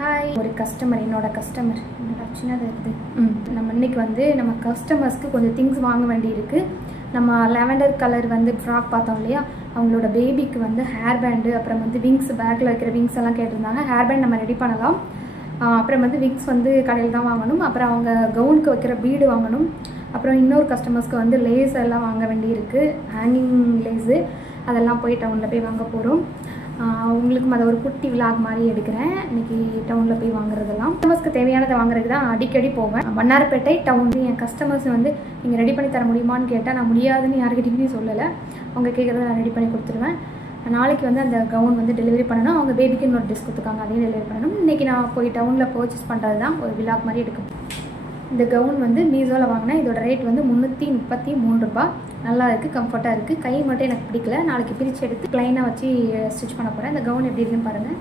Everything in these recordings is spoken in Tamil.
ஹாய், ஒரு கஸ்டமர், என்னோட கஸ்டமர் சின்னதாக இருக்குது. நம்ம இன்னைக்கு வந்து நம்ம கஸ்டமர்ஸ்க்கு கொஞ்சம் திங்ஸ் வாங்க வேண்டியிருக்கு. நம்ம லாவெண்டர் கலர் வந்து ஃப்ராக் பார்த்தோம் இல்லையா, அவங்களோட பேபிக்கு வந்து ஹேர் பேண்டு, அப்புறம் வந்து விங்ஸ், பேக்கில் வைக்கிற விங்ஸ் எல்லாம் கேட்டிருந்தாங்க. ஹேர் பேண்ட் நம்ம ரெடி பண்ணலாம். அப்புறம் வந்து விங்ஸ் வந்து கடையில் தான் வாங்கணும். அப்புறம் அவங்க கவுனுக்கு வைக்கிற பீடு வாங்கணும். அப்புறம் இன்னொரு கஸ்டமர்ஸ்க்கு வந்து லேஸ் எல்லாம் வாங்க வேண்டியிருக்கு, ஹேங்கிங் லேஸு. அதெல்லாம் போய் டவுனில் போய் வாங்க போகிறோம். உங்களுக்கும் அதை ஒரு குட்டி விலாக் மாதிரி எடுக்கிறேன். இன்றைக்கி டவுனில் போய் வாங்குறதெல்லாம் கஸ்டமர்ஸ்க்கு தேவையானதை வாங்குறதுக்கு தான் அடிக்கடி போவேன். வண்ணாரப்பேட்டை டவுன். என் கஸ்டமர்ஸ் வந்து நீங்கள் ரெடி பண்ணி தர முடியுமான்னு கேட்டால் நான் முடியாதுன்னு யாருக்கிட்டையுமே சொல்லலை. அவங்க கேட்குறத நான் ரெடி பண்ணி கொடுத்துருவேன். நாளைக்கு வந்து அந்த கவுன் வந்து டெலிவரி பண்ணணும். அவங்க பேபிக்கு இன்னொரு ட்ரெஸ் கொடுத்துருக்காங்க, அதையும் டெலிவரி பண்ணணும். இன்றைக்கி நான் போய் டவுனில் பர்ச்சேஸ் பண்ணுறது தான் ஒரு விலாக் மாதிரி எடுக்கும். இந்த கவுன் வந்து மீஷோவில் வாங்கினேன். இதோட ரேட் வந்து 333 ரூபா. நல்லா இருக்குது, கம்ஃபர்ட்டாக இருக்குது. கை மட்டும் எனக்கு பிடிக்கல. நாளைக்கு பிரித்து எடுத்து ப்ளைனாக வச்சு ஸ்டிச் பண்ண போகிறேன். இந்த கவுன் எப்படி இருக்குன்னு பாருங்கள்.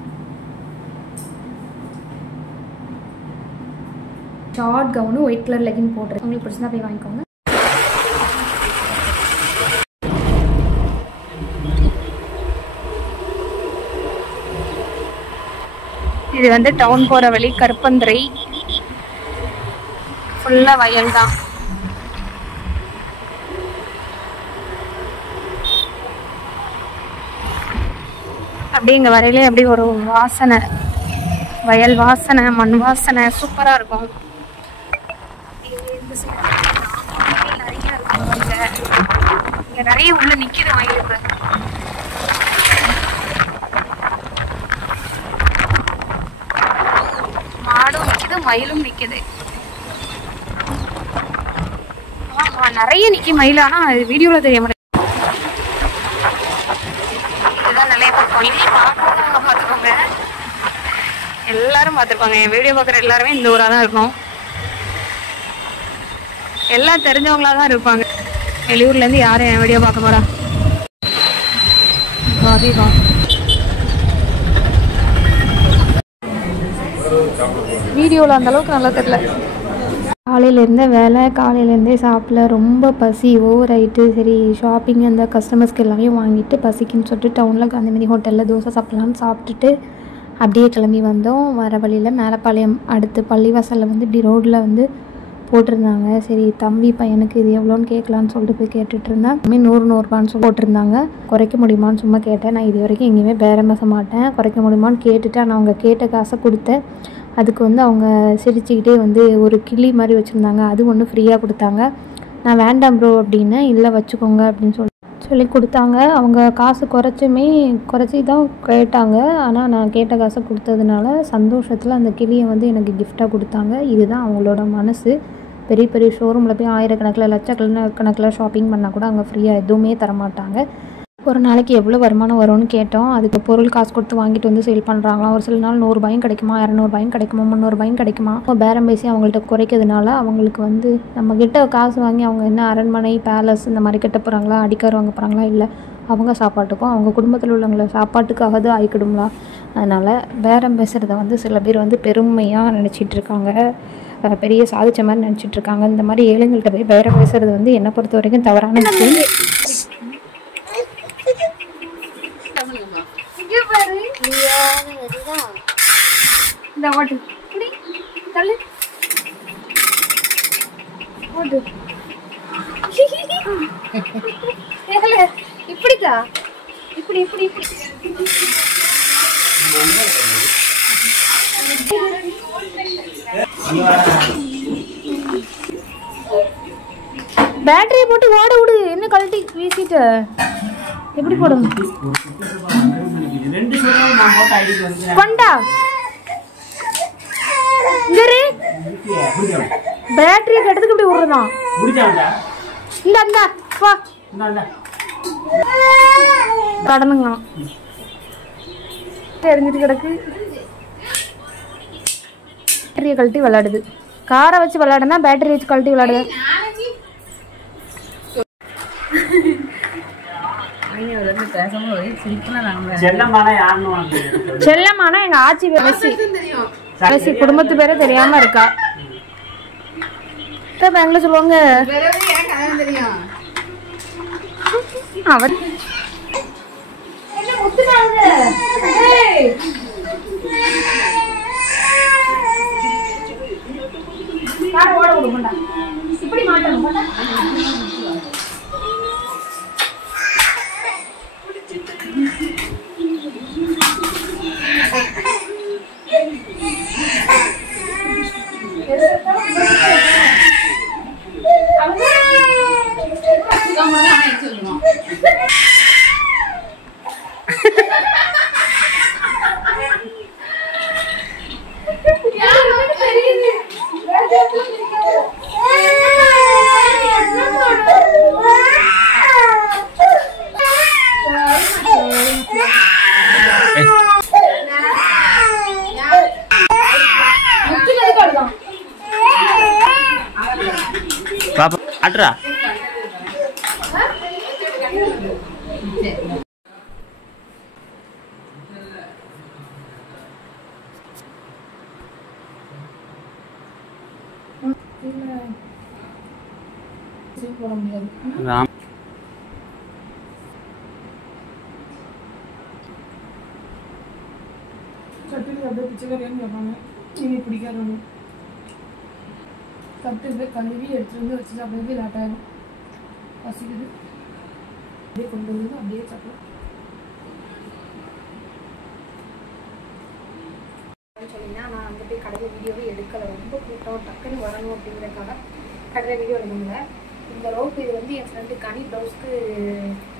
Short gown white colour legging போட்டுருக்கு. உங்களுக்கு பிடிச்சா போய் வாங்கிக்கோங்க. இது வந்து டவுன் போகிற வழி, கருப்பந்துறை. ஃபுல்லாக வயல் தான். அப்படியே இங்கே வரையிலே அப்படி ஒரு வாசனை, வயல் வாசனை, மண் வாசனை சூப்பராக இருக்கும். இங்கே நிறைய உள்ள நிற்கிது வயலுக்கு. மாடும் நிற்கிது, மயிலும் நிற்கிது. நிறைய நிற்கி மயில். ஆனால் வீடியோவில் தெரிய முடியாது. இதுதான் நிறைய பார்த்துக்கோங்க. எல்லாரும் பார்த்துருப்பாங்க. என் வீடியோ பார்க்குற எல்லாருமே இந்த ஊராக தான் இருக்கும். எல்லாம் தெரிஞ்சவங்களா தான் இருப்பாங்க. வெளியூர்லேருந்து யாரும் என் வீடியோ பார்க்க போகிறா? வீடியோவில் அந்தளவுக்கு நல்லா தெரியல. காலையிலேருந்தே வேலை, காலையிலேருந்தே சாப்பிடல, ரொம்ப பசி ஓவர் ஆகிட்டு. சரி ஷாப்பிங் அந்த கஸ்டமர்ஸ்க்கு எல்லாமே வாங்கிட்டு பசிக்குன்னு சொல்லிட்டு டவுனில் காந்திமதி ஹோட்டலில் தோசை சாப்பிட்லான்னு சாப்பிட்டுட்டு அப்படியே கிளம்பி வந்தோம். வர வழியில் மேலப்பாளையம் அடுத்து பள்ளிவாசலில் வந்து இப்படி ரோட்டில் வந்து போட்டிருந்தாங்க. சரி தம்பி பையனுக்கு இது எவ்வளோன்னு கேட்கலான்னு சொல்லிட்டு போய் கேட்டுட்டு இருந்தேன். 100 ரூபான்னு சொல்லி போட்டிருந்தாங்க. குறைக்க முடியுமான்னு சும்மா கேட்டேன். நான் இது வரைக்கும் எங்கேயுமே பேரம் பேச மாட்டேன். குறைக்க முடியுமான்னு கேட்டுட்டு நான் அவங்க கேட்ட காசை கொடுத்தேன். அதுக்கு வந்து அவங்க சிரிச்சுக்கிட்டே வந்து ஒரு கிளி மாதிரி வச்சுருந்தாங்க, அது ஒன்று ஃப்ரீயாக கொடுத்தாங்க. நான் வேண்டாம் ப்ரோ அப்படின்னு, இல்லை வச்சுக்கோங்க அப்படின்னு சொல்லி கொடுத்தாங்க. அவங்க காசு குறைச்சி தான் கேட்டாங்க. ஆனால் நான் கேட்ட காசை கொடுத்ததுனால சந்தோஷத்தில் அந்த கிளியை வந்து எனக்கு கிஃப்டாக கொடுத்தாங்க. இதுதான் அவங்களோட மனசு. பெரிய பெரிய ஷோரூமில் போய் ஆயிரக்கணக்கில் லட்சக்கணக்கில் ஷாப்பிங் பண்ணால் கூட அவங்க ஃப்ரீயாக எதுவுமே தரமாட்டாங்க. ஒரு நாளைக்கு எவ்வளோ வருமானம் வரும்னு கேட்டோம். அதுக்கு பொருள் காசு கொடுத்து வாங்கிட்டு வந்து சேல் பண்ணுறாங்களாம். ஒரு சில நாள் 100 ரூபாயும் கிடைக்குமா, 200 ரூபாயும் கிடைக்குமா, 300 ரூபாயும் கிடைக்குமா. பேரம் பேசி அவங்கள்ட்ட குறைக்கிறதுனால அவங்களுக்கு வந்து நம்மக்கிட்ட காசு வாங்கி அவங்க என்ன அரண்மனை, பேலஸ் இந்த மாதிரி கட்ட போகிறாங்களா, அடிக்கார் வாங்க போகிறாங்களா, இல்லை அவங்க சாப்பாட்டுக்கும் அவங்க குடும்பத்தில் உள்ளவங்கள சாப்பாட்டுக்காக தான் ஆயிக்கிடுங்களா. அதனால் பேரம் பேசுகிறத வந்து சில பேர் வந்து பெருமையாக நினச்சிட்ருக்காங்க, பெரிய சாதிச்ச மாதிரி நினச்சிட்ருக்காங்க. இந்த மாதிரி ஏழைங்கள்கிட்ட போய் பேரம் பேசுகிறது வந்து என்னை பொறுத்த வரைக்கும் தவறான விஷயம். இப்படிக்கா இப்படி இப்படி இப்படி பேட்டரியை போட்டு ஓட விடு. என்ன கழட்டி வீசிட்டு எப்படி போடணும்? கொண்டா பேட்டரியை கெட்டதுக்கு இப்படி விடுறதான். இந்த கடனுங்க தெரிஞ்சிட்டு கிடக்கு. பேட்டரியை கழட்டி விளையாடுது. காரை வச்சு விளையாடுனா பேட்டரி வச்சு கழட்டி விளையாடுது. செல்லம்மானா எங்க ஆச்சி மெஸ்ஸி குடும்பத்து பேரே தெரியாம இருக்கா. பெங்களூர் சொல்லுவாங்க அவர் அட்ரா ராம் கட்டுக்கு அப்படியே பிச்சைக்காரியான்னு கேட்பாங்க. இனி பிடிக்காதவங்க கட்டு போய் கழுவி எடுத்துட்டு வந்து வச்சு சாப்பிட்றது லேட் ஆகிடும். பசிக்குது அப்படியே கொண்டு வந்து அப்படியே சாப்பிடும். சொன்னீங்கன்னா நான் அங்கே போய் கடையில் வீடியோவே எடுக்கலை. ரொம்ப கூட்டம் டக்குன்னு வரணும் அப்படிங்கிறதுக்காக கடையில் வீடியோ எடுக்கல. இந்த ரோப்பு இது வந்து என் ஃப்ரெண்டு கனி ப்ளவுஸ்க்கு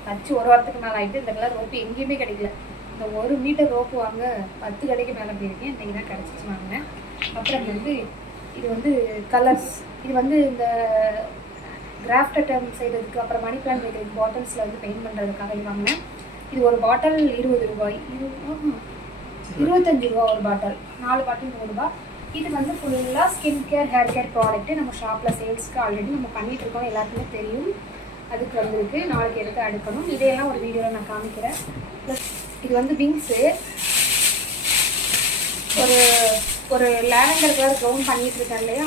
தச்சு ஒரு வாரத்துக்கு மேலே ஆகிட்டு இந்த கலர் ரோப்பு எங்கேயுமே கிடைக்கல. இந்த 1 மீட்டர் ரோப்பு வாங்க 10 கடைக்கு மேலே போயிருக்கேன். இன்றைக்கி தான் கிடச்சிச்சு வாங்கினேன். அப்புறம் வந்து இது வந்து கலர்ஸ், இது வந்து இந்த கிராஃப்ட் அட்டம் செய்கிறதுக்கு அப்புறம் மணி பிளான்ட் வைக்கிறதுக்கு பாட்டில்ஸில் வந்து பெயிண்ட் பண்ணுறதுக்காக இது வாங்கினேன். இது ஒரு பாட்டில் 20 ரூபாய், 25 ரூபா ஒரு பாட்டில், 4 பாட்டில் 100 ரூபா. இது வந்து ஃபுல்லாக skin care hair care product. நம்ம ஷாப்பில் சேல்ஸ்க்கு ஆல்ரெடி நம்ம பண்ணிகிட்ருக்கோம், எல்லாருக்குமே தெரியும். அதுக்கு வந்துருக்கு, நாளைக்கு எடுத்து அடுக்கணும். இதையெல்லாம் ஒரு வீடியோவில் நான் காமிக்கிறேன். ப்ளஸ் இது வந்து விங்ஸு, ஒரு லேவெண்டர் கலர் க்ரௌண்ட் பண்ணிகிட்ருக்கேன் இல்லையா,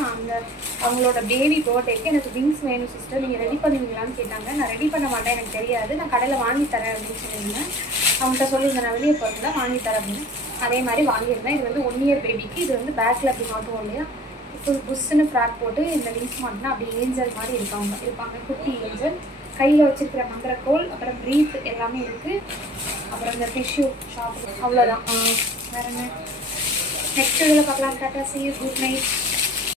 அவங்களோட பேபி பர்த்டேக்கு எனக்கு விங்ஸ் வேணும் சிஸ்டர், நீங்கள் ரெடி பண்ணுவீங்களான்னு கேட்டாங்க. நான் ரெடி பண்ண மாட்டேன், எனக்கு தெரியாது, நான் கடையில் வாங்கி தரேன் அப்படின்னு சொல்லியிருந்தேன். அவங்கள்ட்ட சொல்லியிருந்தேன் நான் வெளியே போகிறதுல வாங்கி தரேன் அப்படின்னு. அதே மாதிரி வாங்கியிருந்தேன். இது வந்து 1 இயர் பேபிக்கு. இது வந்து பேக்கில் அப்படி மாட்டுவோம் இல்லையா, இப்போ புஷ்ஷுன்னு ஃப்ராக் போட்டு இந்த விங்ஸ் மாட்டினா அப்படி ஏஞ்சல் மாதிரி இருப்பாங்க, குட்டி ஏஞ்சல். கையில் வச்சுருக்கிற மந்திரக்கோள், அப்புறம் ப்ரீத் எல்லாமே இருக்குது. அப்புறம் இந்த டிஷ்யூ ஷாப், அவ்வளோதான். வேறு என்ன, நெக்ஸ்ட் வீடியோவில் பார்க்கலாம். Tata, see you, good night.